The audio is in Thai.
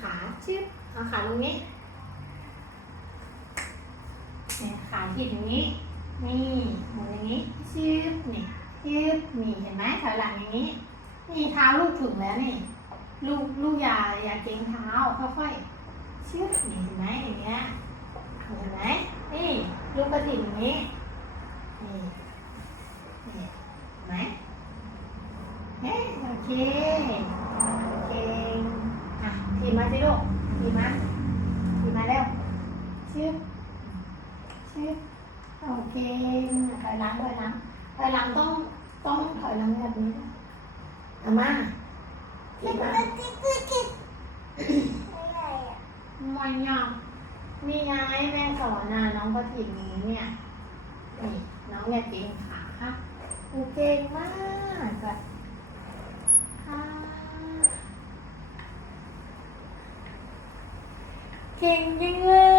ขาชิบเอาขาลงนี้เนี่ยขาหิดอย่างนี้ นี่หมุนอย่างนี้ชิบนี่ชิบนี่เห็นไหมถอยหลังอย่างนี้ นี่เท้าลูกถึงแล้วนี่ ลูกลูกอย่าอย่าเกรงเท้าค่อยๆชิบนี่เห็นไหมอย่างเงี้ยเห็นไหมนี่ลูกกระถิ่นอย่างนี้นี่นี่เห็นไหมเฮ้โอเค มาสิลูกทีมาทีมาแล้วชิบชิบโอเคถอยหลังถอยหลังถอยหลังต้องต้องถอยหลังแบบนี้นะเอามาทีมามันยังมีไงแม่สอนน่ะน้องก็ถิ่นนี้เนี่ยนี่น้องอย่าเกรงขาค่ะโอเก่งมากแบบอ่า เก่งจริงเลย